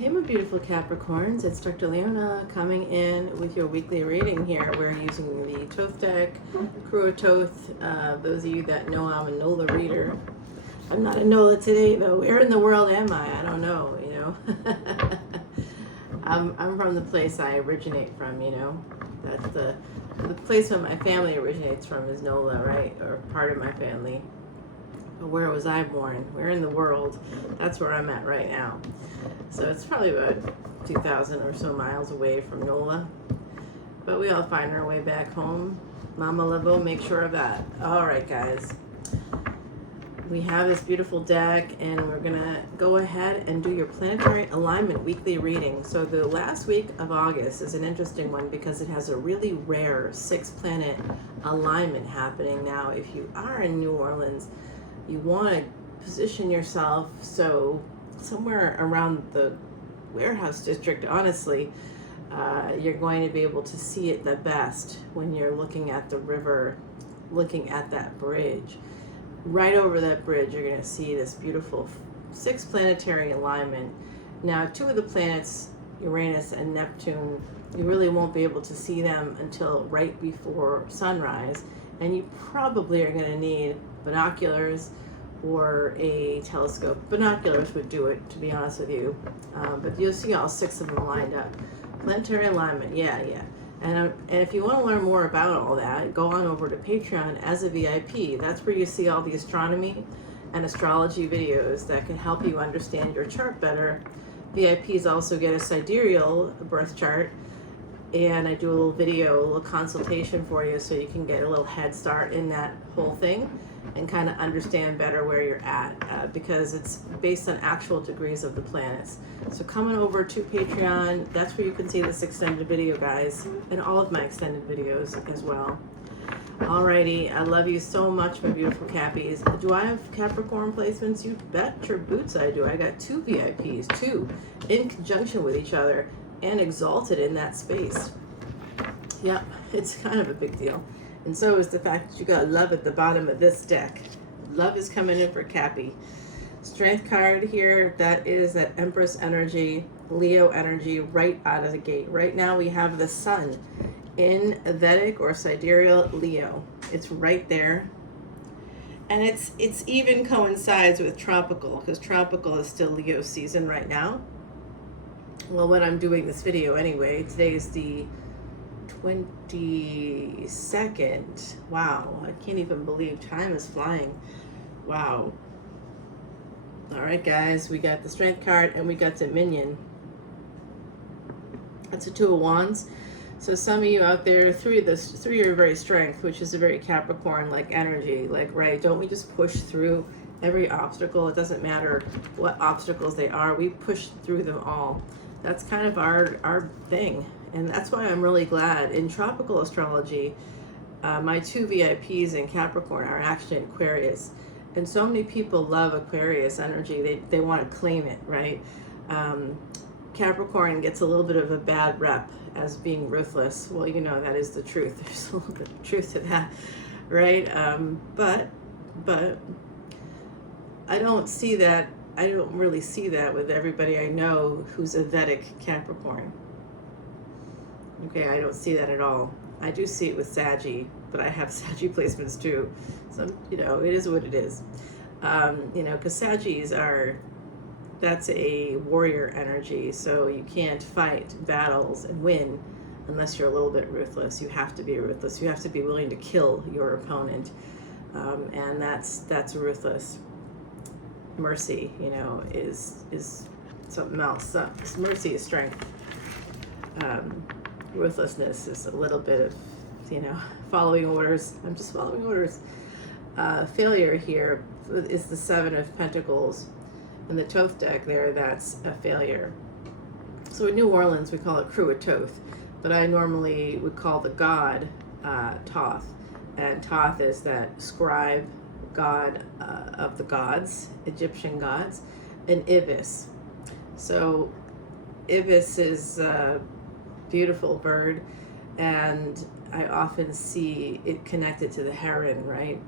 Hey, my beautiful Capricorns, it's Dr. Leona coming in with your weekly reading here. We're using the Thoth deck, Crew Thoth. Those of you that know I'm a NOLA reader. I'm not a NOLA today, though. Where in the world am I? I don't know, you know. I'm from the place I originate from, you know. That's the place where my family originates from is NOLA, right? Or part of my family. But where was I born? Where in the world? That's where I'm at right now. So it's probably about 2,000 or so miles away from NOLA. But we all find our way back home. Mama Levo, make sure of that. All right, guys. We have this beautiful deck, and we're going to go ahead and do your planetary alignment weekly reading. So the last week of August is an interesting one because it has a really rare 6-planet alignment happening. Now, if you are in New Orleans, you want to position yourself so somewhere around the warehouse district, honestly, you're going to be able to see it the best when you're looking at the river, looking at that bridge. Right over that bridge, you're going to see this beautiful 6 planetary alignment. Now, 2 of the planets, Uranus and Neptune, you really won't be able to see them until right before sunrise, and you probably are going to need binoculars or a telescope. Binoculars would do it, to be honest with you, but you'll see all 6 of them lined up. Planetary alignment, yeah. And if you want to learn more about all that, go on over to Patreon as a VIP. That's where you see all the astronomy and astrology videos that can help you understand your chart better. VIPs also get a sidereal birth chart, and I do a little video, a little consultation for you so you can get a little head start in that whole thing and kind of understand better where you're at, because it's based on actual degrees of the planets. So coming over to Patreon, that's where you can see this extended video, guys, and all of my extended videos as well. Alrighty, I love you so much, my beautiful Cappies. Do I have Capricorn placements? You bet your boots I do. I got 2 VIPs, 2 in conjunction with each other and exalted in that space. Yep, it's kind of a big deal. And so is the fact that you got love at the bottom of this deck. Love is coming in for Cappy. Strength card here, that is that Empress energy, Leo energy right out of the gate. Right now we have the sun in Vedic or sidereal Leo. It's right there. And it's even coincides with tropical, because tropical is still Leo season right now. Well, when I'm doing this video anyway, today is the 22nd. Wow, I can't even believe time is flying. Wow. All right, guys, we got the Strength card and we got Dominion. That's a 2 of Wands. So some of you out there, 3 are very Strength, which is a very Capricorn-like energy. Like, right, don't we just push through every obstacle? It doesn't matter what obstacles they are. We push through them all. That's kind of our thing. And that's why I'm really glad. In tropical astrology, my 2 VIPs in Capricorn are actually in Aquarius. And so many people love Aquarius energy. They want to claim it, right? Capricorn gets a little bit of a bad rep as being ruthless. Well, you know, that is the truth. There's a little bit of truth to that, right? But I don't see that. I don't really see that with everybody I know who's a Vedic Capricorn. Okay, I don't see that at all. I do see it with Saggy, but I have Saggy placements too. So, you know, it is what it is. You know, because Saggys that's a warrior energy, so you can't fight battles and win unless you're a little bit ruthless. You have to be ruthless. You have to be willing to kill your opponent, and that's ruthless. Mercy, you know, is something else. Mercy is strength. Ruthlessness is a little bit of, you know, following orders. I'm just following orders. Failure here is the 7 of Pentacles. In the Thoth deck there, that's a failure. So in New Orleans, we call it Crew Thoth, but I normally would call the god Thoth. And Thoth is that scribe god of the gods, Egyptian gods, and Ibis. So Ibis is beautiful bird, and I often see it connected to the heron, right?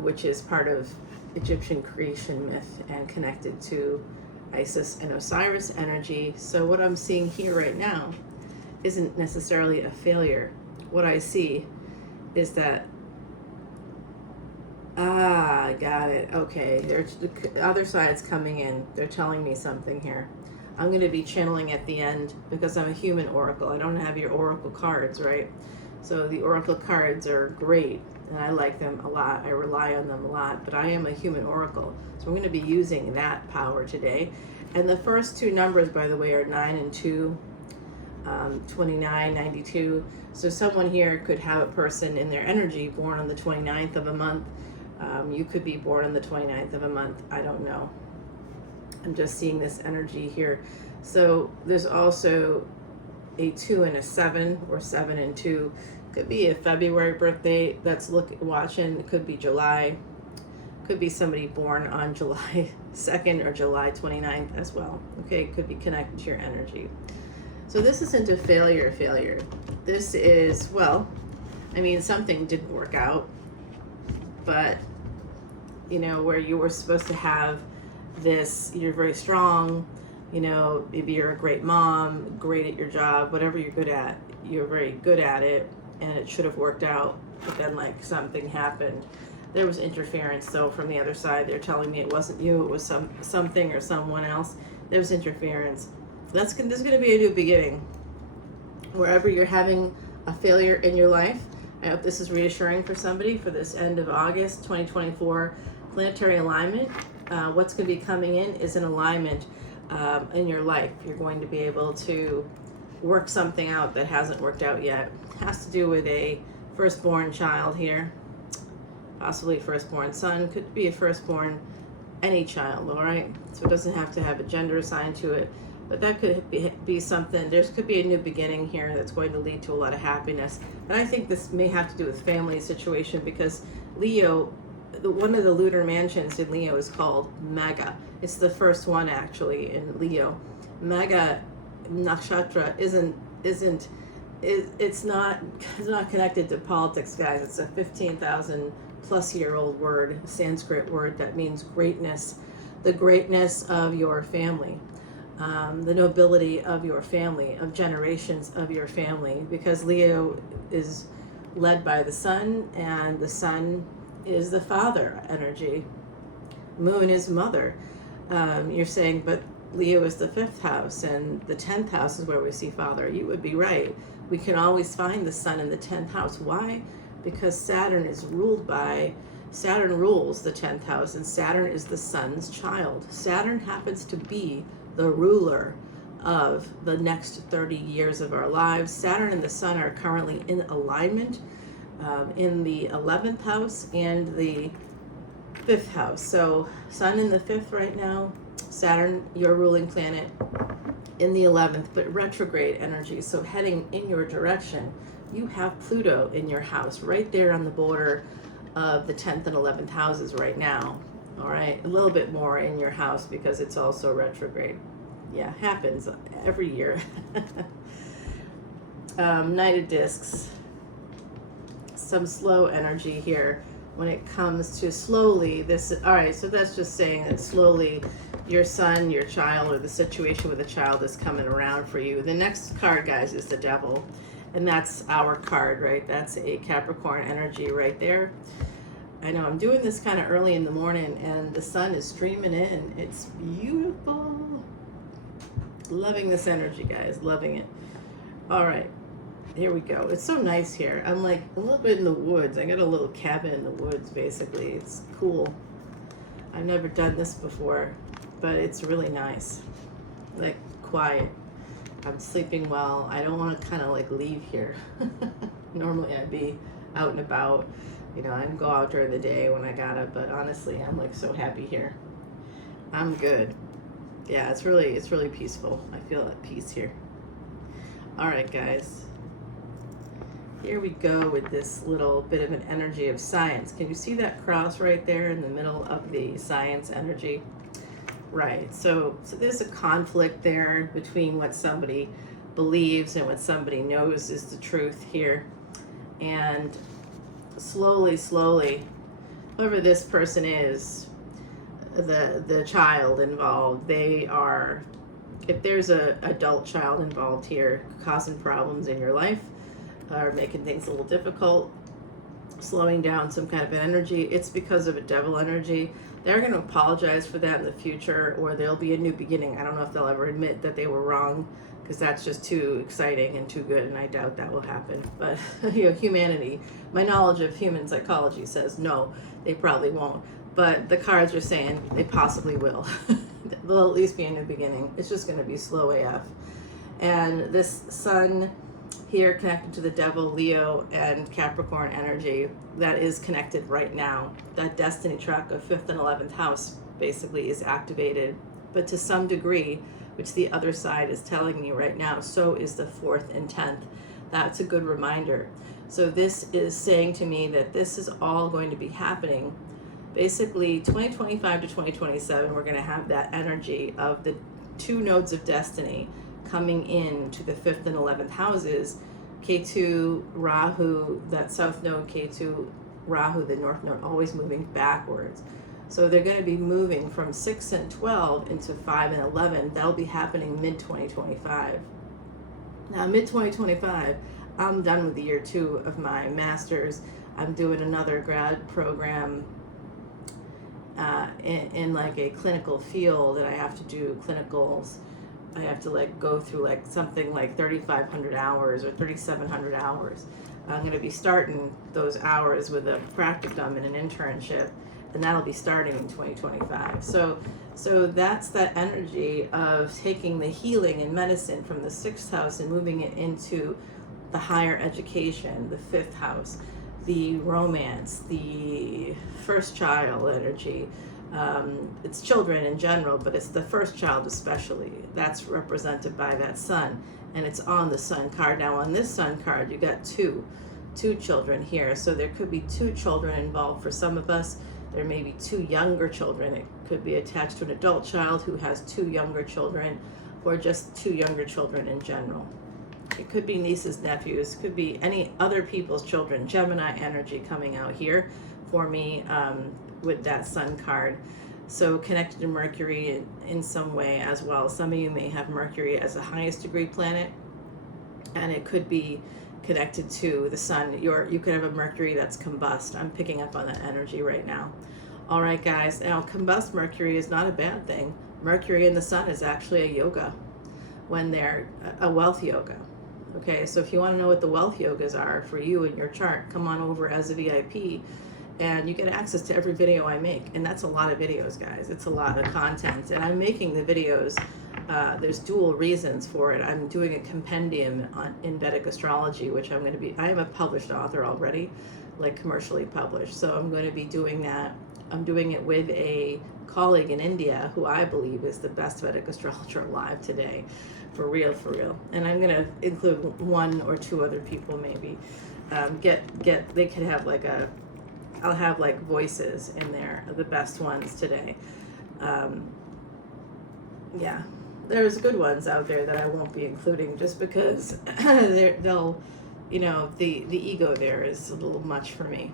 Which is part of Egyptian creation myth and connected to Isis and Osiris energy. So what I'm seeing here right now isn't necessarily a failure. What I see is that, I got it. Okay, the other side's coming in. They're telling me something here. I'm going to be channeling at the end because I'm a human oracle. I don't have your oracle cards, right? So the oracle cards are great, and I like them a lot. I rely on them a lot, but I am a human oracle. So I'm going to be using that power today. And the first two numbers, by the way, are 9 and 2, 29, 92. So someone here could have a person in their energy born on the 29th of a month. You could be born on the 29th of a month. I don't know. I'm just seeing this energy here. So there's also a 2 and a 7, or 7 and 2. Could be a February birthday that's watching. It could be July. Could be somebody born on July 2nd or July 29th as well. Okay, it could be connected to your energy. So this isn't a failure. This is, well, I mean, something didn't work out, but you know, where you were supposed to have this, you're very strong, you know, maybe you're a great mom, great at your job, whatever you're good at, you're very good at it, and it should have worked out, but then like something happened. There was interference, so from the other side, they're telling me it wasn't you, it was something or someone else. There was interference. This is going to be a new beginning. Wherever you're having a failure in your life, I hope this is reassuring for somebody for this end of August 2024 planetary alignment. What's going to be coming in is an alignment in your life. You're going to be able to work something out that hasn't worked out yet. It has to do with a firstborn child here, possibly firstborn son, could be a firstborn any child, all right? So it doesn't have to have a gender assigned to it, but that could be something. There could be a new beginning here that's going to lead to a lot of happiness. And I think this may have to do with family situation, because Leo, one of the lunar mansions in Leo is called Mega. It's the first one actually in Leo. Mega nakshatra it's not connected to politics, guys. It's a 15,000 plus year old word, Sanskrit word that means greatness, the greatness of your family, the nobility of your family, of generations of your family, because Leo is led by the sun, and the sun is the father energy. Moon is mother. You're saying, but Leo is the 5th house, and the 10th house is where we see father. You would be right. We can always find the sun in the 10th house. Why? Because Saturn rules the 10th house, and Saturn is the sun's child. Saturn happens to be the ruler of the next 30 years of our lives. Saturn and the sun are currently in alignment in the 11th house and the 5th house. So sun in the 5th right now, Saturn, your ruling planet, in the 11th, but retrograde energy, so heading in your direction. You have Pluto in your house right there on the border of the 10th and 11th houses right now. All right, a little bit more in your house because it's also retrograde. Yeah, happens every year. Knight of Discs. Some slow energy here when it comes to slowly this. All right, so that's just saying that slowly your son, your child, or the situation with the child is coming around for you. The next card, guys, is the Devil, and that's our card, right? That's a Capricorn energy right there. I know I'm doing this kind of early in the morning, and the sun is streaming in. It's beautiful. Loving this energy, guys. Loving it. All right. Here we go. It's so nice here. I'm like a little bit in the woods. I got a little cabin in the woods, basically. It's cool. I've never done this before, but it's really nice. Like, quiet. I'm sleeping well. I don't want to kind of like leave here. Normally I'd be out and about. You know, I can go out during the day when I gotta, but honestly, I'm like so happy here. I'm good. Yeah, it's really peaceful. I feel at peace here. All right, guys. Here we go with this little bit of an energy of science. Can you see that cross right there in the middle of the science energy? Right, so there's a conflict there between what somebody believes and what somebody knows is the truth here. And slowly, whoever this person is, the child involved. They are, if there's a adult child involved here causing problems in your life or making things a little difficult, slowing down some kind of an energy, it's because of a devil energy. They're going to apologize for that in the future, or there'll be a new beginning. I don't know if they'll ever admit that they were wrong, because that's just too exciting and too good, and I doubt that will happen. But humanity, my knowledge of human psychology says no, they probably won't. But the cards are saying they possibly will. There'll at least be a new beginning. It's just going to be slow AF. And this sun here connected to the devil, Leo, and Capricorn energy that is connected right now. That destiny track of 5th and 11th house basically is activated, but to some degree, which the other side is telling me right now, so is the 4th and 10th. That's a good reminder. So this is saying to me that this is all going to be happening. Basically, 2025 to 2027, we're going to have that energy of the 2 nodes of destiny coming in to the 5th and 11th houses. K2, Rahu, that south node, K2, Rahu, the north node, always moving backwards. So they're going to be moving from 6 and 12 into 5 and 11. That'll be happening mid-2025. Now, mid-2025, I'm done with the year 2 of my master's. I'm doing another grad program in like a clinical field, and I have to do clinicals. I have to like go through like something like 3,500 hours or 3,700 hours. I'm going to be starting those hours with a practicum and an internship, and that'll be starting in 2025. So that's that energy of taking the healing and medicine from the 6th house and moving it into the higher education, the 5th house, the romance, the first child energy. It's children in general, but it's the first child especially. That's represented by that sun, and it's on the sun card. Now on this sun card, you got two children here, so there could be 2 children involved for some of us. There may be 2 younger children. It could be attached to an adult child who has 2 younger children, or just 2 younger children in general. It could be nieces, nephews, could be any other people's children. Gemini energy coming out here for me with that sun card. So connected to Mercury in some way as well. Some of you may have Mercury as a highest degree planet, and it could be connected to the sun. You could have a Mercury that's combust. I'm picking up on that energy right now. All right, guys. Now, combust Mercury is not a bad thing. Mercury and the sun is actually a yoga when they're a wealth yoga. Okay, so if you want to know what the wealth yogas are for you in your chart, come on over as a VIP, and you get access to every video I make. And that's a lot of videos, guys. It's a lot of content, and I'm making the videos. There's dual reasons for it. I'm doing a compendium in Vedic Astrology, which I am a published author already, like commercially published. So I'm going to be doing that. I'm doing it with a colleague in India who I believe is the best Vedic astrologer alive today. For real. And I'm going to include 1 or 2 other people maybe. They could have like I'll have like voices in there, the best ones today. Yeah, there's good ones out there that I won't be including just because they'll, the ego there is a little much for me.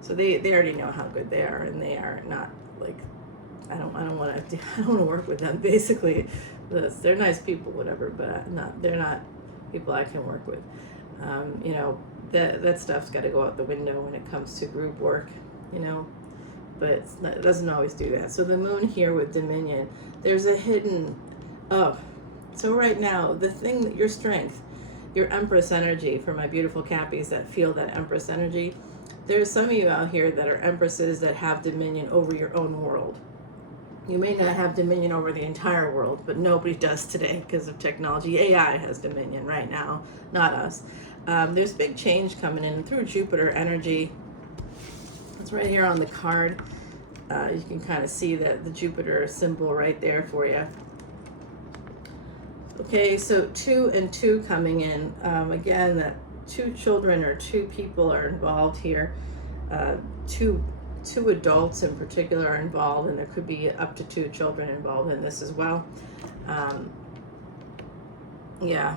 So they already know how good they are, and they are not like, I don't want to work with them. Basically, they're nice people, whatever, but they're not people I can work with. That stuff's got to go out the window when it comes to group work, but it doesn't always do that. So the moon here with Dominion, there's a hidden, so right now, the thing that your strength, your Empress energy, for my beautiful Cappies that feel that Empress energy, there's some of you out here that are Empresses that have dominion over your own world. You may not have dominion over the entire world, but nobody does today because of technology. AI has dominion right now, not us. There's big change coming in through Jupiter energy. It's right here on the card. You can kind of see that the Jupiter symbol right there for you. Okay, so 2 and 2 coming in. Again, that 2 children or 2 people are involved here. Two adults in particular are involved, and there could be up to 2 children involved in this as well. Yeah.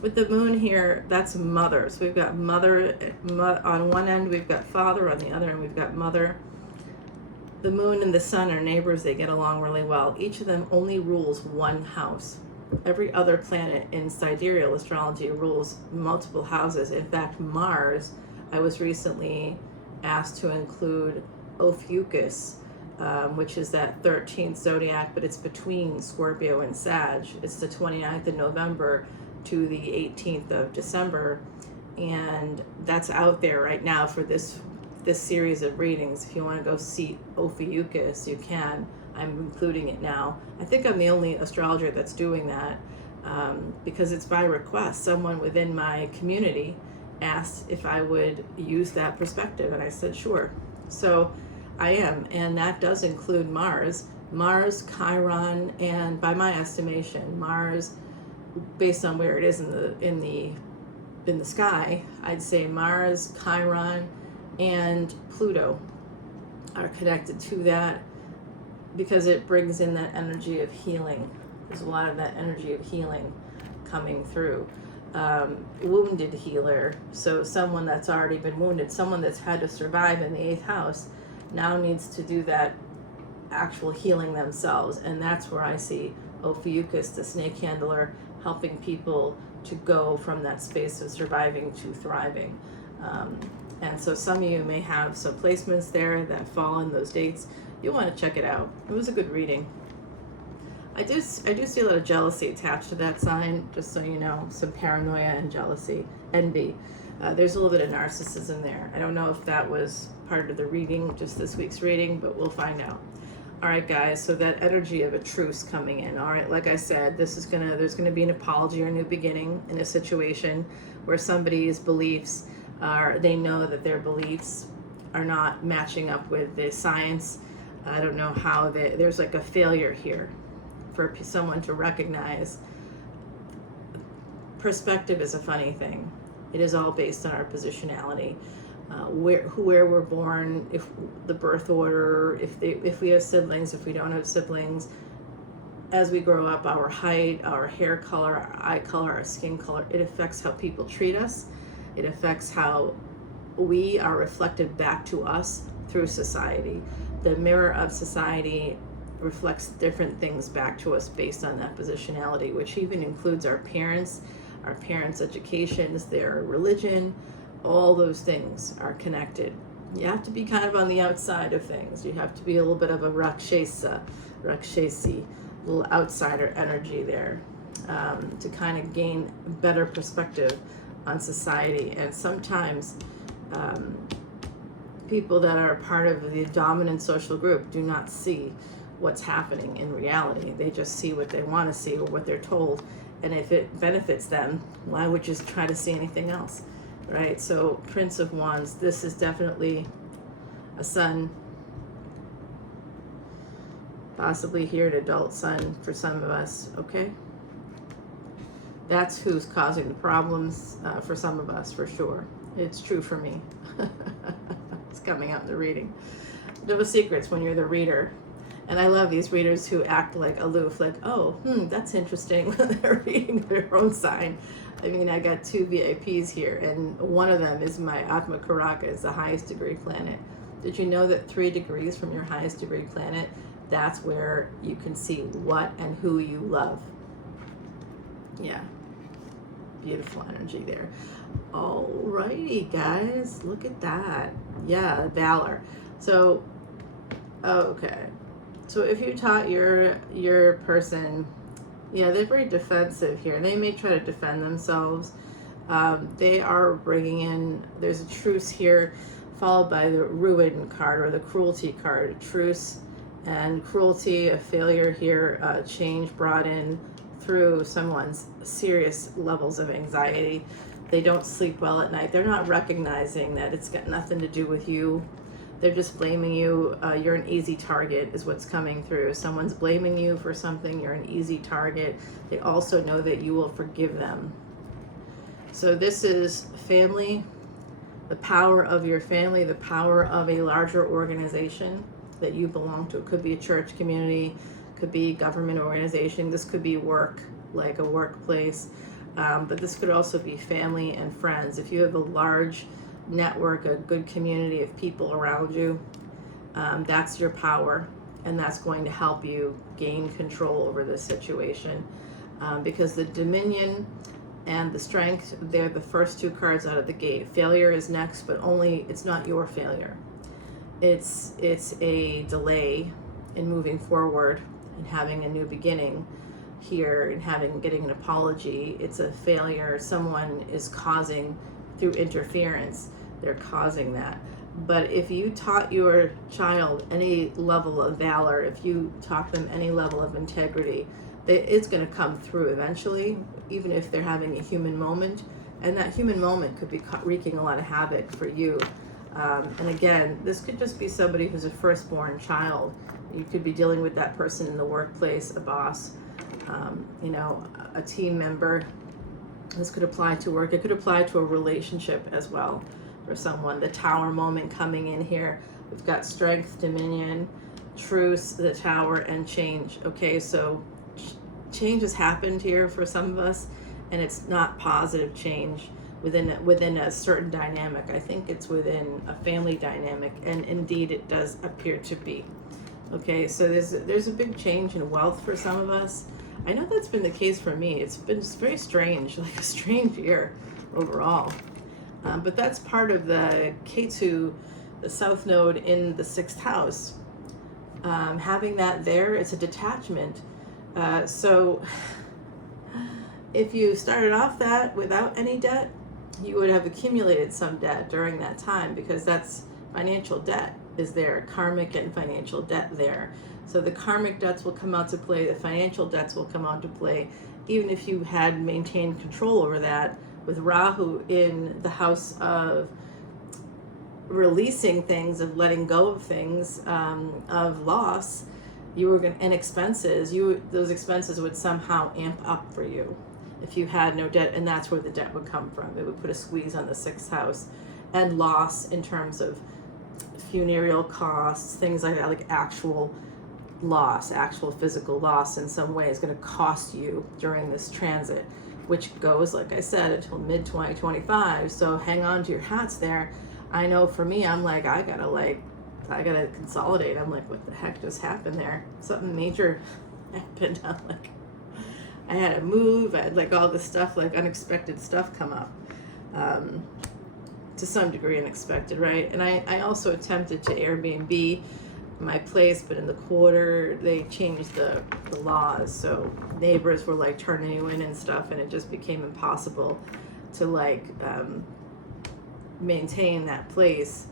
with the moon here, that's mother. So we've got mother on one end, we've got father on the other, and we've got mother. The moon and the sun are neighbors. They get along really well. Each of them only rules one house. Every other planet in sidereal astrology rules multiple houses. In fact, Mars, I was recently asked to include Ophiuchus, which is that 13th zodiac, but it's between Scorpio and Sag. It's the 29th of November to the 18th of December, and that's out there right now for this series of readings. If you want to go see Ophiuchus, you can. I'm including it now. I think I'm the only astrologer that's doing that, because it's by request. Someone within my community asked if I would use that perspective, and I said sure. So I am, and that does include Mars, Chiron, and by my estimation, Mars, based on where it is in the sky, I'd say Mars, Chiron, and Pluto are connected to that, because it brings in that energy of healing. There's a lot of that energy of healing coming through. Wounded healer, so someone that's already been wounded, someone that's had to survive in the 8th house, now needs to do that actual healing themselves. And that's where I see Ophiuchus, the snake handler, helping people to go from that space of surviving to thriving. And so some of you may have some placements there that fall in those dates. You'll want to check it out. It was a good reading. I do see a lot of jealousy attached to that sign, just so you know, some paranoia and jealousy, envy. There's a little bit of narcissism there. I don't know if that was part of the reading, just this week's reading, but we'll find out. All right, guys, so that energy of a truce coming in. All right, like I said, there's gonna be an apology or a new beginning in a situation where somebody's beliefs they know that their beliefs are not matching up with the science. I don't know how there's like a failure here for someone to recognize. Perspective is a funny thing. It is all based on our positionality, where we're born, if the birth order, if we have siblings, if we don't have siblings. As we grow up, our height, our hair color, our eye color, our skin color, it affects how people treat us. It affects how we are reflected back to us through society. The mirror of society reflects different things back to us based on that positionality, which even includes our parents' educations, their religion. All those things are connected. You have to be kind of on the outside of things. You have to be a little bit of a rakshasi, little outsider energy there, to kind of gain better perspective on society. And sometimes people that are part of the dominant social group do not see what's happening in reality. They just see what they want to see or what they're told. And if it benefits them, why would you try to see anything else, right? So Prince of Wands, this is definitely a son, possibly here an adult son for some of us, okay? That's who's causing the problems for some of us, for sure. It's true for me. It's coming out in the reading. No secrets when you're the reader. And I love these readers who act like aloof, like, oh, that's interesting, when they're reading their own sign. I mean, I got 2 VIPs here, and one of them is my Atma Karaka, is the highest degree planet. Did you know that 3 degrees from your highest degree planet, that's where you can see what and who you love? Yeah. Beautiful energy there. Alrighty, guys, look at that. Yeah, Valor. So, okay. So if you taught your person, yeah, they're very defensive here. They may try to defend themselves. They are bringing in, there's a truce here, followed by the ruin card or the cruelty card. Truce and cruelty, a failure here, change brought in through someone's serious levels of anxiety. They don't sleep well at night. They're not recognizing that it's got nothing to do with you. They're just blaming you. You're an easy target is what's coming through. Someone's blaming you for something. You're an easy target. They also know that you will forgive them. So this is family, the power of your family, the power of a larger organization that you belong to. It could be a church community, could be government organization. This could be work, like a workplace. But this could also be family and friends. If you have a large network, a good community of people around you, that's your power, and that's going to help you gain control over this situation. Because the Dominion and the Strength, they're the first two cards out of the gate. Failure is next, but only it's not your failure. It's a delay in moving forward and having a new beginning here and getting an apology. It's a failure someone is causing through interference. They're causing that. But if you taught your child any level of valor, if you taught them any level of integrity, it's going to come through eventually, even if they're having a human moment. And that human moment could be wreaking a lot of havoc for you. And again, this could just be somebody who's a firstborn child. You could be dealing with that person in the workplace, a boss, a team member. This could apply to work. It could apply to a relationship as well for someone. The Tower moment coming in here. We've got Strength, Dominion, Truce, the Tower, and Change. Okay, so change has happened here for some of us, and it's not positive change within a certain dynamic. I think it's within a family dynamic, and indeed it does appear to be. Okay, so there's a big change in wealth for some of us. I know that's been the case for me. It's been very strange, like a strange year overall. But that's part of the K2, the South Node in the 6th house. Having that there, it's a detachment. So if you started off that without any debt, you would have accumulated some debt during that time, because that's financial debt is there, karmic and financial debt there. So the karmic debts will come out to play, the financial debts will come out to play, even if you had maintained control over that. With Rahu in the house of releasing things, of letting go of things, of loss, you were going and expenses, those expenses would somehow amp up for you if you had no debt, and that's where the debt would come from. It would put a squeeze on the 6th house, and loss in terms of funereal costs, things like that, like actual loss, actual physical loss in some way is going to cost you during this transit, which goes, like I said, until mid-2025. So hang on to your hats there. I know for me, I'm like, I gotta consolidate. I'm like, what the heck just happened there? Something major happened. I'm like, I had to move. I had like all this stuff, like unexpected stuff come up. To some degree unexpected, right? And I also attempted to Airbnb my place, but in the quarter they changed the laws, so neighbors were like turning you in and stuff, and it just became impossible to like maintain that place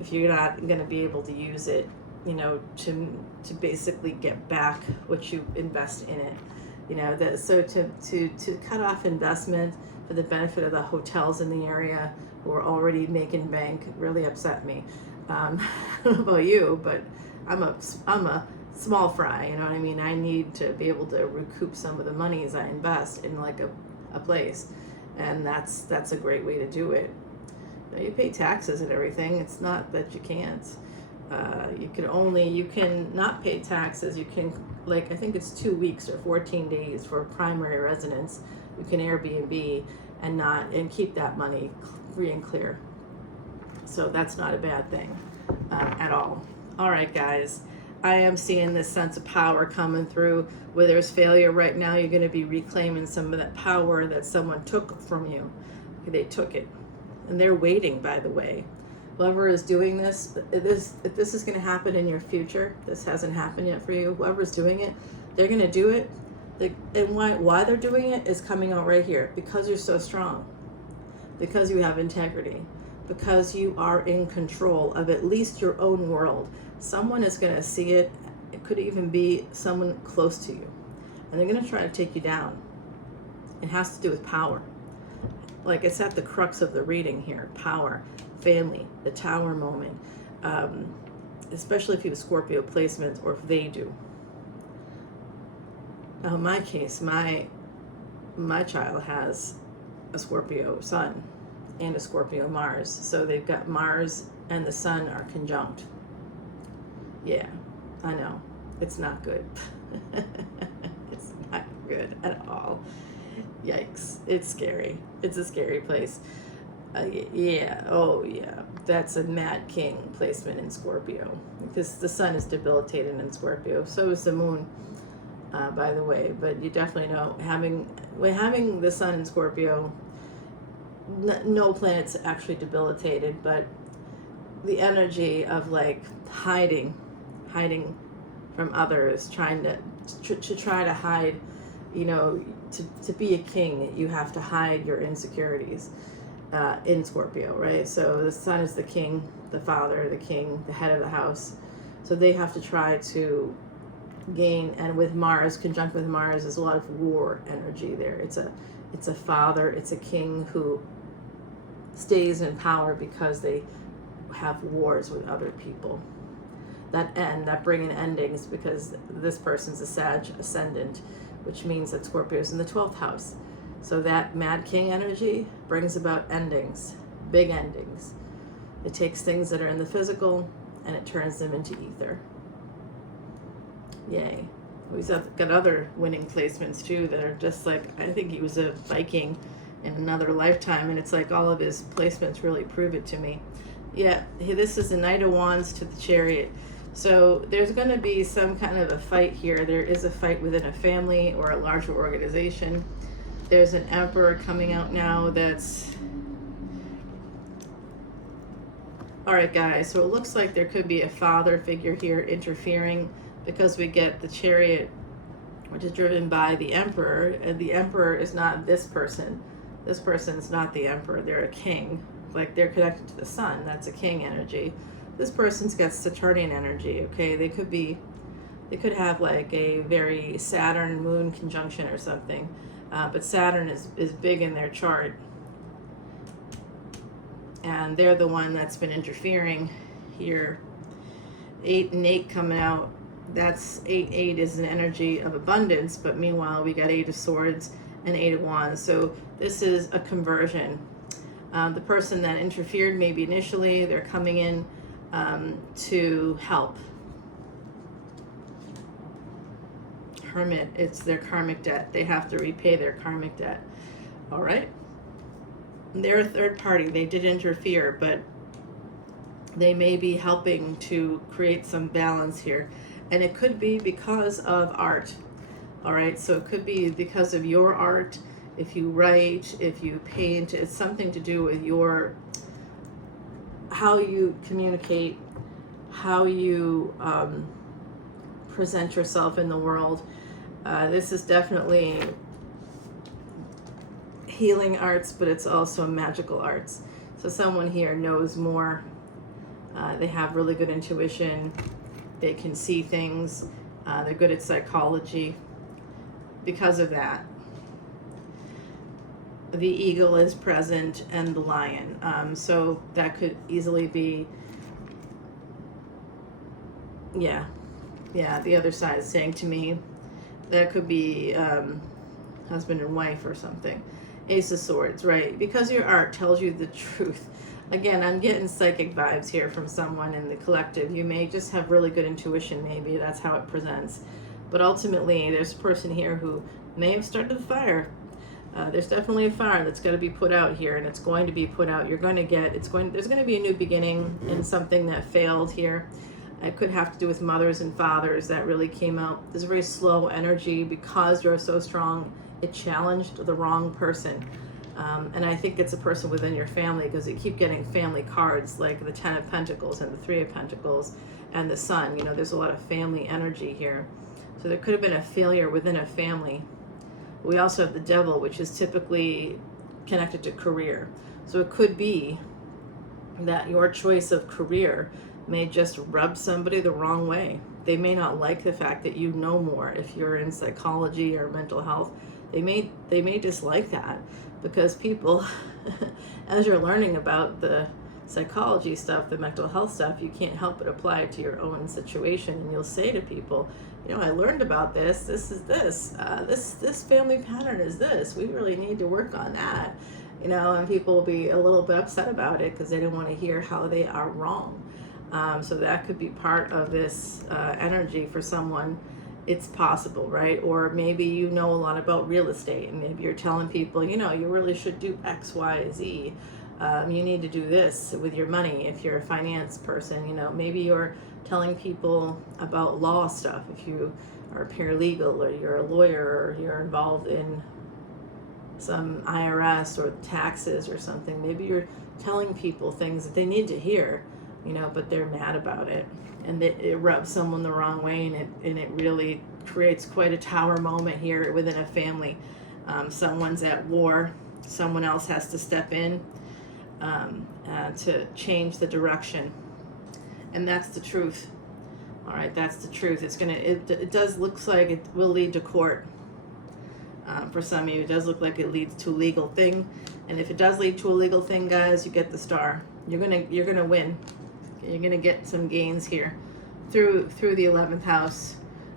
if you're not going to be able to use it, to basically get back what you invest in it. So to cut off investment for the benefit of the hotels in the area who are already making bank really upset me. I don't know about you, but I'm a small fry, you know what I mean? I need to be able to recoup some of the monies I invest in like a place, and that's a great way to do it. You pay taxes and everything. It's not that you can't. You can not pay taxes. You can, like, I think it's 2 weeks or 14 days for primary residence. You can Airbnb and keep that money free and clear. So that's not a bad thing at all. All right, guys. I am seeing this sense of power coming through. Where there's failure right now, you're going to be reclaiming some of that power that someone took from you. They took it. And they're waiting, by the way. Whoever is doing this, if this is going to happen in your future, this hasn't happened yet for you, whoever's doing it, they're going to do it. And why they're doing it is coming out right here. Because you're so strong. Because you have integrity. Because you are in control of at least your own world. Someone is going to see it. It could even be someone close to you. And they're going to try to take you down. It has to do with power. Like, it's at the crux of the reading here. Power, family, the Tower moment. Especially if you have Scorpio placements, or if they do. Now, in my case, my child has a Scorpio sun and a Scorpio Mars. So they've got Mars and the sun are conjunct. Yeah, I know. It's not good. It's not good at all. Yikes. It's scary. It's a scary place. Yeah. Oh, yeah. That's a Mad King placement in Scorpio. Because the sun is debilitated in Scorpio. So is the moon, by the way. But you definitely know, having the sun in Scorpio, no planet's actually debilitated, but the energy of like hiding from others, trying to try to hide, you know, to be a king, you have to hide your insecurities in Scorpio, right? So the sun is the king, the father, the king, the head of the house. So they have to try to gain, and with Mars, conjunct with Mars, there's a lot of war energy there. It's a father, it's a king who stays in power because they have wars with other people that bring in endings, because this person's a Sag ascendant, which means that Scorpio's in the 12th house. So that Mad King energy brings about endings, big endings. It takes things that are in the physical and it turns them into ether. Yay. We've got other winning placements too that are just like, I think he was a Viking in another lifetime, and it's like all of his placements really prove it to me. Yeah, this is the Knight of Wands to the Chariot. So there's going to be some kind of a fight here. There is a fight within a family or a larger organization. There's an Emperor coming out now that's... All right, guys, so it looks like there could be a father figure here interfering, because we get the Chariot, which is driven by the Emperor, and the Emperor is not this person. This person's not the Emperor. They're a king. Like, they're connected to the sun. That's a king energy. This person's got Saturnian energy, okay? They could have like a very Saturn moon conjunction or something, but Saturn is big in their chart, and they're the one that's been interfering here. 8 and 8 coming out. That's 8 is an energy of abundance, but meanwhile we got 8 of Swords and 8 of Wands. So this is a conversion. The person that interfered maybe initially, they're coming in to help. Hermit, it's their karmic debt. They have to repay their karmic debt. All right. They're a third party. They did interfere, but they may be helping to create some balance here. And it could be because of art. All right. So it could be because of your art. If you write, if you paint, it's something to do with your, how you communicate, how you present yourself in the world. This is definitely healing arts, but it's also magical arts. So someone here knows more. They have really good intuition. They can see things. They're good at psychology. Because of that, the eagle is present and the lion. So that could easily be, yeah, the other side is saying to me, that could be husband and wife or something. Ace of Swords, right? Because your art tells you the truth. Again, I'm getting psychic vibes here from someone in the collective. You may just have really good intuition, maybe that's how it presents. But ultimately, there's a person here who may have started the fire. There's definitely a fire that's going to be put out here, and it's going to be put out. You're going to get, there's going to be a new beginning in something that failed here. It could have to do with mothers and fathers that really came out. There's a very slow energy because you're so strong. It challenged the wrong person. And I think it's a person within your family, because you keep getting family cards like the 10 of Pentacles and the 3 of Pentacles and the Sun. You know, there's a lot of family energy here. So there could have been a failure within a family. We also have the Devil, which is typically connected to career. So it could be that your choice of career may just rub somebody the wrong way. They may not like the fact that you know more. If you're in psychology or mental health, they may dislike that, because people, as you're learning about the psychology stuff, the mental health stuff, you can't help but apply it to your own situation. And you'll say to people, you know, I learned about this. This is this. This family pattern is this. We really need to work on that. You know, and people will be a little bit upset about it because they don't want to hear how they are wrong. So that could be part of this energy for someone. it's possible, right? Or maybe you know a lot about real estate, and maybe you're telling people, you know, you really should do X, Y, Z. You need to do this with your money if you're a finance person. You know, maybe you're telling people about law stuff if you are a paralegal, or you're a lawyer, or you're involved in some IRS or taxes or something. Maybe you're telling people things that they need to hear, you know, but they're mad about it, and it rubs someone the wrong way, and it really creates quite a tower moment here within a family. Someone's at war, someone else has to step in to change the direction, and that's the truth. All right, that's the truth. It does looks like it will lead to court. For some of you, it does look like it leads to a legal thing, and if it does lead to a legal thing, guys, you get the star. You're gonna win. You're gonna get some gains here through the 11th house.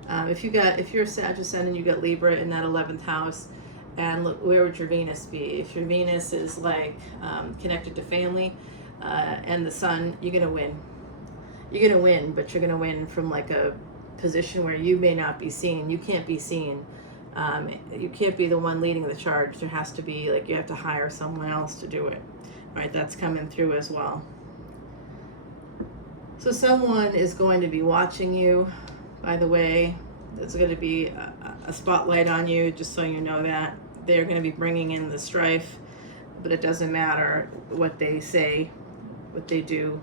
If you're a Sag Ascendant, you got Libra in that 11th house, and look, where would your Venus be? If your Venus is like connected to family and the Sun, you're gonna win. You're gonna win, but you're gonna win from like a position where you may not be seen. You can't be seen. You can't be the one leading the charge. There has to be, like, you have to hire someone else to do it. All right, that's coming through as well. So someone is going to be watching you, by the way. There's going to be a spotlight on you, just so you know that. They're going to be bringing in the strife, but it doesn't matter what they say, what they do.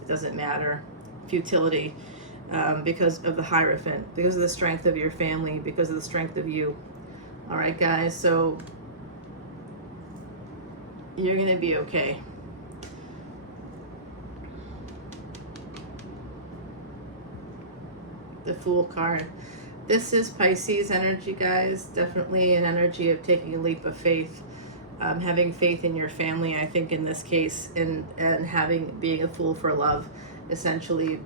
It doesn't matter. Futility. Because of the Hierophant, because of the strength of your family, because of the strength of you. All right, guys, so you're going to be okay. The Fool card. This is Pisces energy, guys. Definitely an energy of taking a leap of faith, having faith in your family, I think, in this case, and being a fool for love, essentially.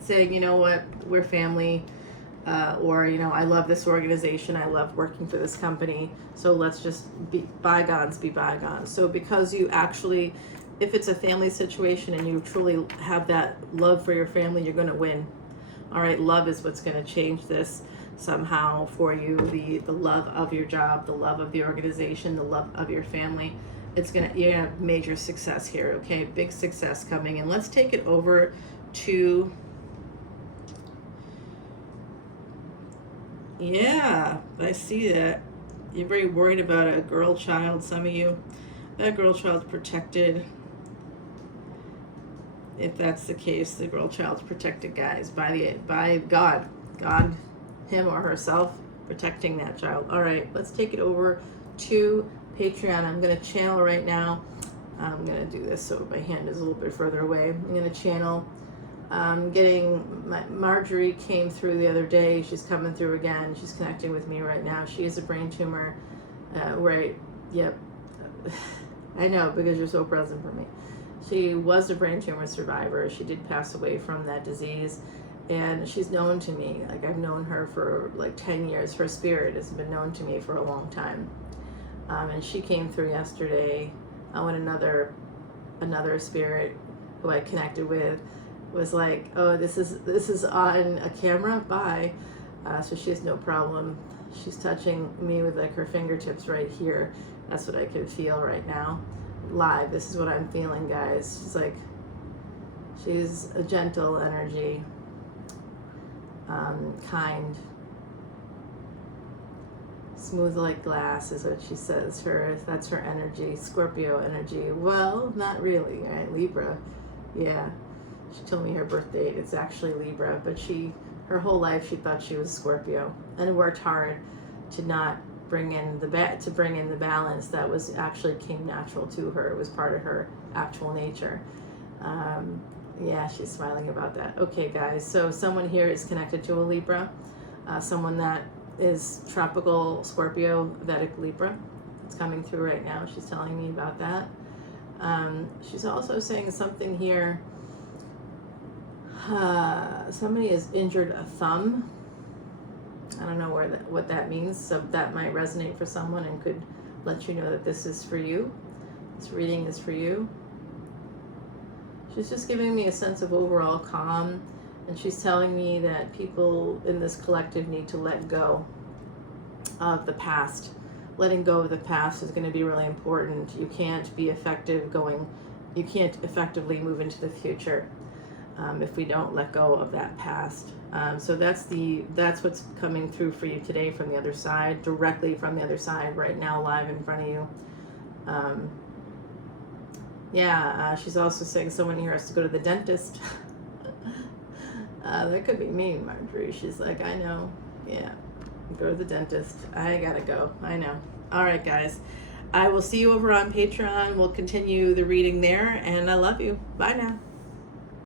Saying, you know what, we're family, or, you know, I love this organization, I love working for this company, so let's just be bygones. So because you actually, if it's a family situation and you truly have that love for your family, you're going to win. All right, love is what's going to change this somehow for you. The love of your job, the love of the organization, the love of your family. You're gonna have major success here. Okay, big success coming. And let's take it over to, yeah, I see that. You're very worried about a girl child, some of you. That girl child's protected. If that's the case, the girl child's protected, guys, by God. God, him or herself, protecting that child. All right, let's take it over to Patreon. I'm going to channel right now. I'm going to do this so my hand is a little bit further away. I'm going to channel. Marjorie came through the other day. She's coming through again. She's connecting with me right now. She has a brain tumor. Right. Yep. I know, because you're so present for me. She was a brain tumor survivor. She did pass away from that disease. And she's known to me. Like, I've known her for like 10 years. Her spirit has been known to me for a long time. And she came through yesterday. When another spirit who I connected with was like, oh, this is on a camera, bye. So she has no problem. She's touching me with like her fingertips right here. That's what I can feel right now. Live, this is what I'm feeling, guys. She's a gentle energy, kind, smooth like glass is what she says. That's her energy. Scorpio energy. Well, not really, right? Libra. Yeah. She told me her birth date. It's actually Libra, but her whole life she thought she was Scorpio, and worked hard to not bring in the balance that was actually came natural to her. It was part of her actual nature. Yeah, she's smiling about that. Okay, guys. So someone here is connected to a Libra, someone that is tropical Scorpio, Vedic Libra. It's coming through right now. She's telling me about that. She's also saying something here. Somebody has injured a thumb. I don't know what that means, so that might resonate for someone and could let you know that this is for you. This reading is for you. She's just giving me a sense of overall calm And she's telling me that people in this collective need to let go of the past. Letting go of the past is going to be really important. You can't effectively move into the future if we don't let go of that past. So that's what's coming through for you today from the other side, directly from the other side, right now, live in front of you. She's also saying someone here has to go to the dentist. That could be me, Marjorie. She's like, I know. Yeah, go to the dentist. I gotta go. I know. All right, guys. I will see you over on Patreon. We'll continue the reading there, and I love you. Bye now.